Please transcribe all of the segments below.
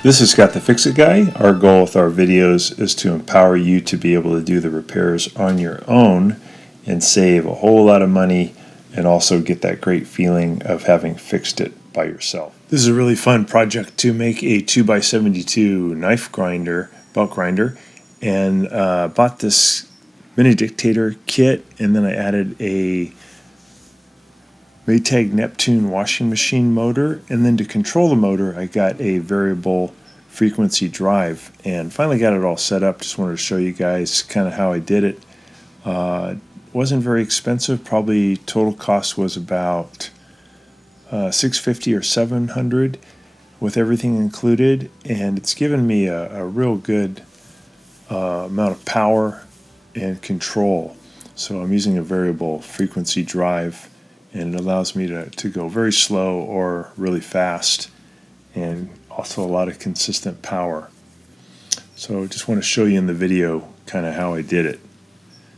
This is Scott the Fix-It Guy. Our goal with our videos is to empower you to be able to do the repairs on your own and save a whole lot of money and also get that great feeling of having fixed it by yourself. This is a really fun project to make a 2x72 knife grinder, belt grinder, and bought this mini dictator kit, and then I added a Maytag Neptune washing machine motor, and then to control the motor I got a variable frequency drive, and finally got it all set up. Just wanted to show you guys kind of how I did it. Wasn't very expensive. Probably total cost was about $650 or $700 with everything included, and it's given me a real good amount of power and control. So I'm using a variable frequency drive, and it allows me to go very slow or really fast, and also a lot of consistent power. So just want to show you in the video kind of how I did it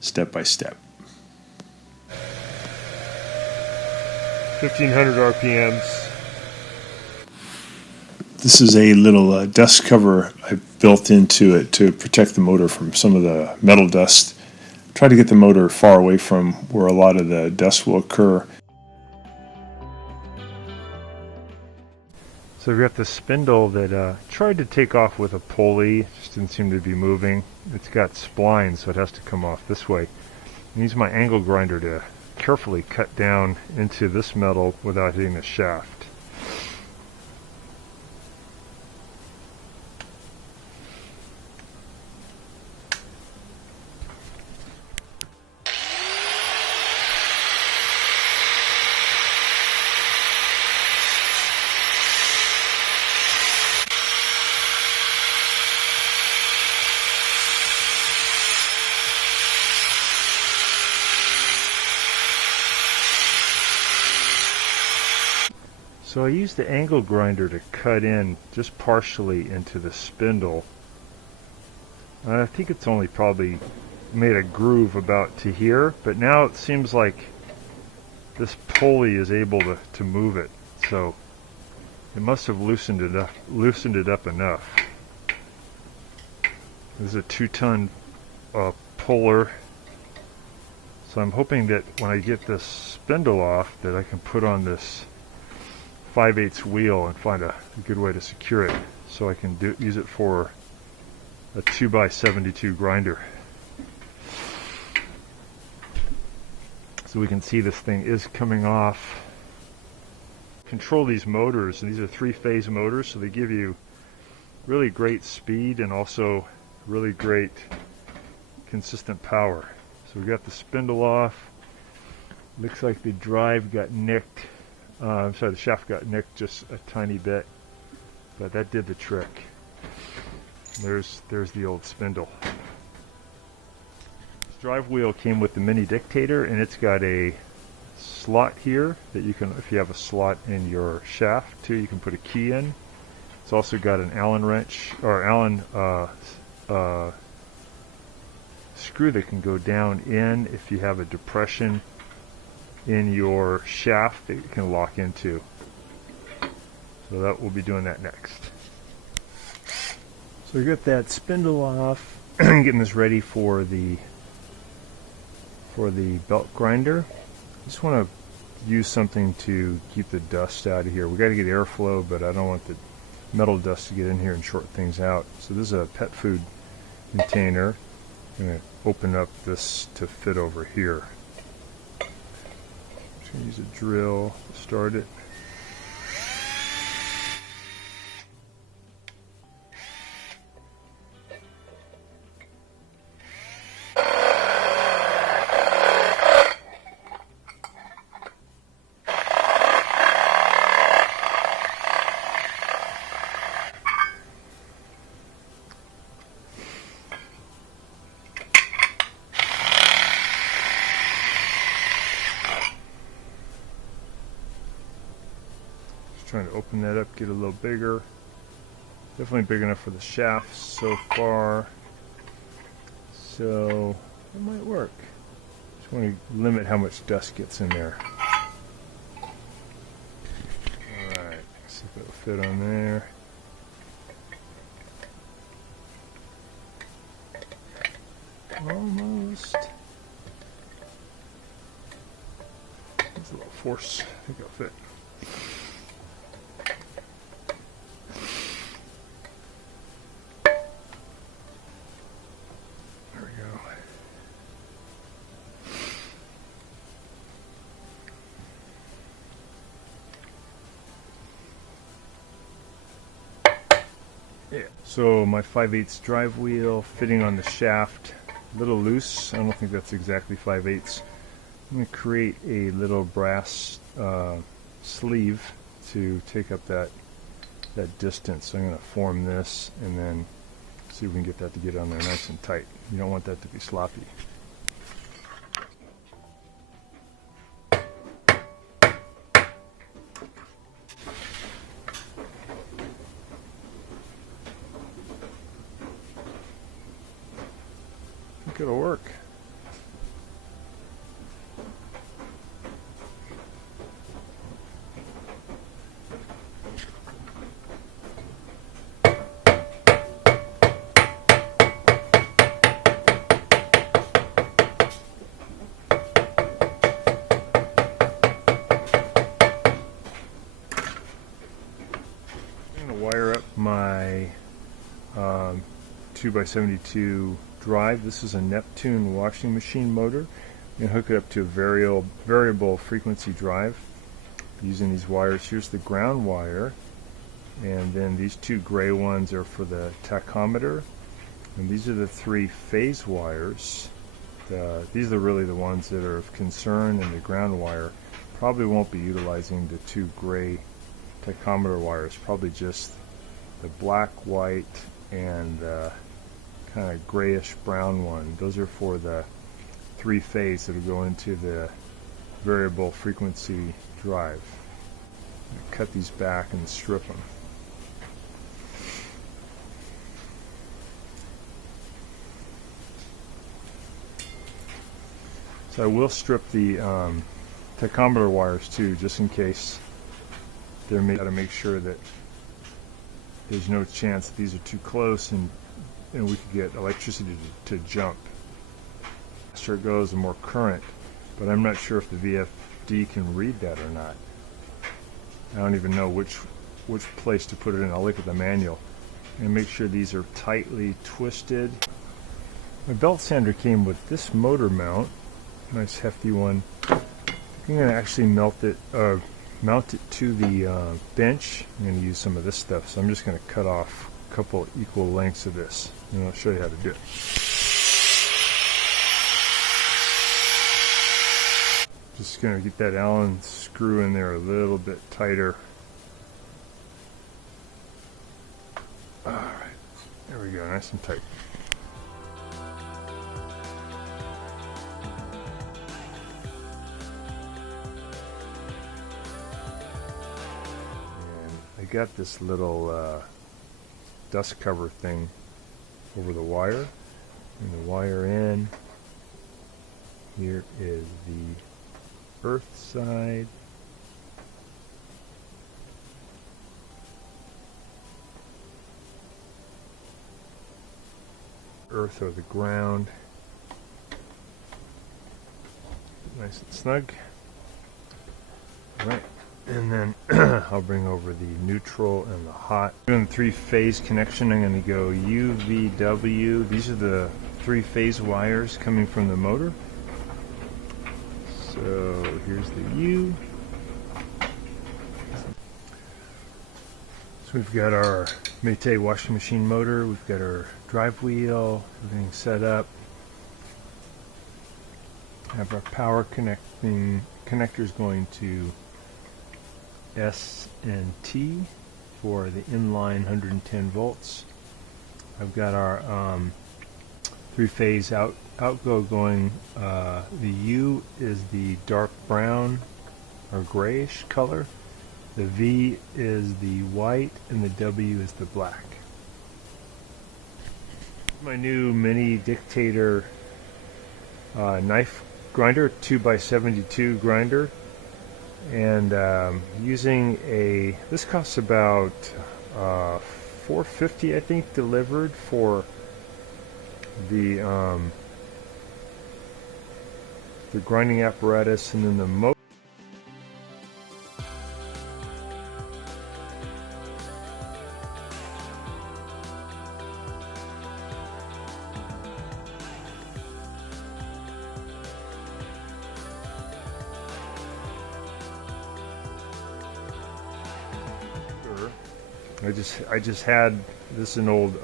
step by step. 1500 RPMs. This is a little dust cover I built into it to protect the motor from some of the metal dust. Try to get the motor far away from where a lot of the dust will occur. So we've got the spindle that tried to take off with a pulley, just didn't seem to be moving. It's got splines, so it has to come off this way. I use my angle grinder to carefully cut down into this metal without hitting the shaft. So I used the angle grinder to cut in just partially into the spindle. I think it's only probably made a groove about to here, but now it seems like this pulley is able to move it. So it must have loosened it up enough. This is a 2-ton puller. So I'm hoping that when I get this spindle off that I can put on this 5/8 wheel and find a good way to secure it so I can use it for a 2x72 grinder. So we can see this thing is coming off. Control these motors, and these are 3-phase motors, so they give you really great speed and also really great consistent power. So we got the spindle off. Looks like the drive got nicked. I'm sorry, the shaft got nicked just a tiny bit, but that did the trick. There's the old spindle. This drive wheel came with the mini dictator, and it's got a slot here that you can, if you have a slot in your shaft too, you can put a key in. It's also got an Allen wrench or Allen screw that can go down in if you have a depression in your shaft that you can lock into. So that we'll be doing that next. So we got that spindle off, getting this ready for the belt grinder. Just want to use something to keep the dust out of here. We got to get airflow, but I don't want the metal dust to get in here and short things out. So this is a pet food container. I'm going to open up this to fit over here. Use a drill to start it. Trying to open that up, get a little bigger. Definitely big enough for the shafts so far. So it might work. Just want to limit how much dust gets in there. Alright, see if it'll fit on there. force. I think it'll fit. There we go. Yeah. So my 5/8 drive wheel fitting on the shaft, a little loose. I don't think that's exactly 5/8. I'm going to create a little brass sleeve to take up that distance. So I'm going to form this and then see if we can get that to get on there nice and tight. You don't want that to be sloppy. I think it'll work. I'm going to wire up my 2x72 drive. This is a Neptune washing machine motor. I'm going to hook it up to a variable frequency drive using these wires. Here's the ground wire, and then these two gray ones are for the tachometer, and these are the 3 phase wires. These are really the ones that are of concern, and the ground wire probably won't be utilizing the 2 gray tachometer wires, probably just the black, white, and kind of grayish brown one. Those are for the 3 phase that will go into the variable frequency drive. Cut these back and strip them. So I will strip the tachometer wires too, just in case. Got to make sure that there's no chance that these are too close and we could get electricity to jump. The faster it goes, the more current, but I'm not sure if the VFD can read that or not. I don't even know which place to put it in. I'll look at the manual and make sure these are tightly twisted. My belt sander came with this motor mount, nice hefty one. I'm going to actually mount it to the bench. I'm going to use some of this stuff, so I'm just going to cut off a couple equal lengths of this, and I'll show you how to do it. Just going to get that Allen screw in there a little bit tighter. Alright, there we go, nice and tight. I got this little dust cover thing over the wire, and the wire in. Here is the earth side. Earth or the ground. Nice and snug. All right. And then I'll bring over the neutral and the hot. Doing the 3-phase connection, I'm going to go UVW. These are the 3-phase wires coming from the motor. So here's the U. So we've got our Maytag washing machine motor. We've got our drive wheel, everything set up. Have our power connectors going to S and T for the inline 110 volts. I've got our 3-phase outgo going. The U is the dark brown or grayish color. The V is the white, and the W is the black. My new mini Dictator knife grinder, 2x72 grinder. And using this costs about $4.50, I think, delivered for the grinding apparatus, and then the motor. I just had this is an old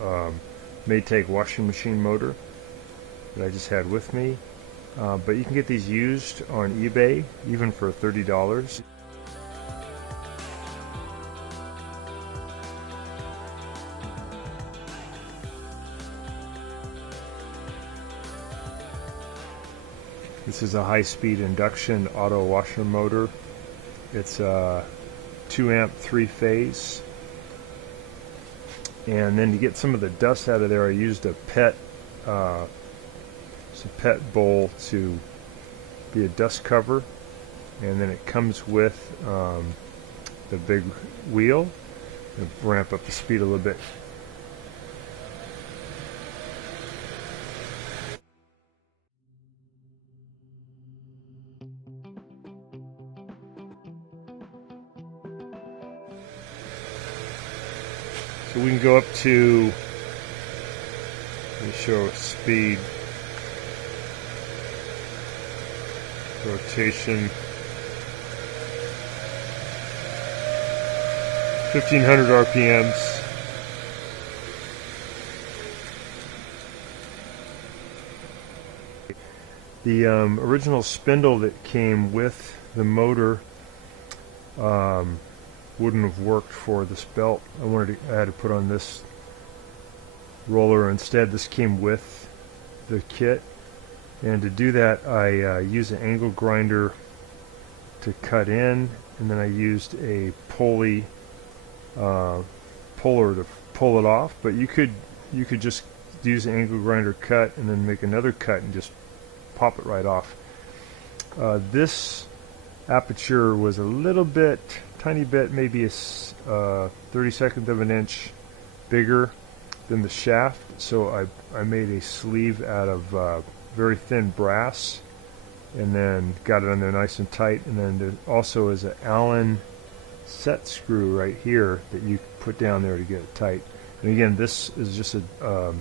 Maytag washing machine motor that I just had with me, but you can get these used on eBay even for $30. This is a high-speed induction auto washer motor. It's a 2 amp 3-phase. And then to get some of the dust out of there, I used a pet bowl to be a dust cover. And then it comes with the big wheel. I'll ramp up the speed a little bit. So we can go up to, let me show speed, rotation, 1500 RPMs. The original spindle that came with the motor wouldn't have worked for this belt. I had to put on this roller instead. This came with the kit, and to do that I used an angle grinder to cut in, and then I used a puller to pull it off. But you could just use an angle grinder cut and then make another cut and just pop it right off. This aperture was a little bit, tiny bit, maybe a 32nd of an inch bigger than the shaft, so I made a sleeve out of very thin brass and then got it on there nice and tight. And then there also is an Allen set screw right here that you put down there to get it tight. And again, this is just a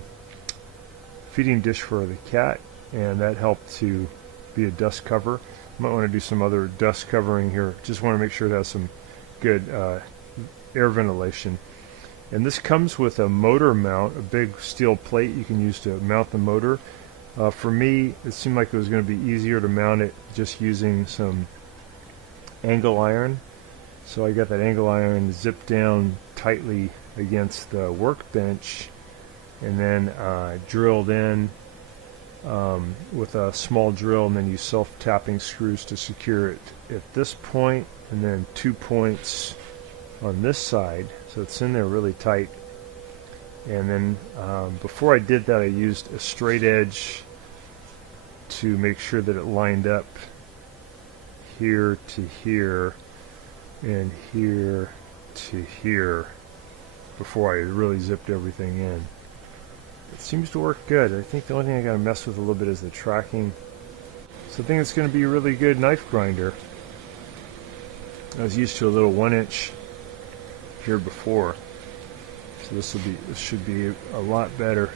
feeding dish for the cat, and that helped to be a dust cover. Might want to do some other dust covering here. Just want to make sure it has some good air ventilation. And this comes with a motor mount, a big steel plate you can use to mount the motor. For me, it seemed like it was going to be easier to mount it just using some angle iron. So I got that angle iron zipped down tightly against the workbench, and then drilled in with a small drill, and then use self-tapping screws to secure it at this point, and then 2 points on this side, so it's in there really tight. And then before I did that, I used a straight edge to make sure that it lined up here to here and here to here before I really zipped everything in. It seems to work good. I think the only thing I got to mess with a little bit is the tracking. So I think it's going to be a really good knife grinder. I was used to a little 1-inch here before, so this should be a lot better.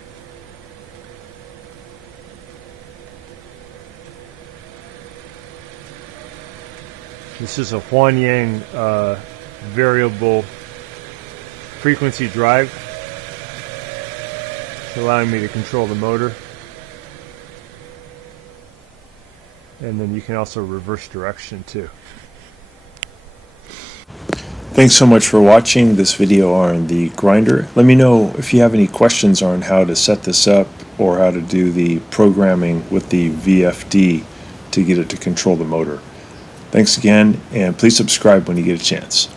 This is a Huanyang variable frequency drive. It's allowing me to control the motor. And then you can also reverse direction too. Thanks so much for watching this video on the grinder. Let me know if you have any questions on how to set this up or how to do the programming with the VFD to get it to control the motor. Thanks again, and please subscribe when you get a chance.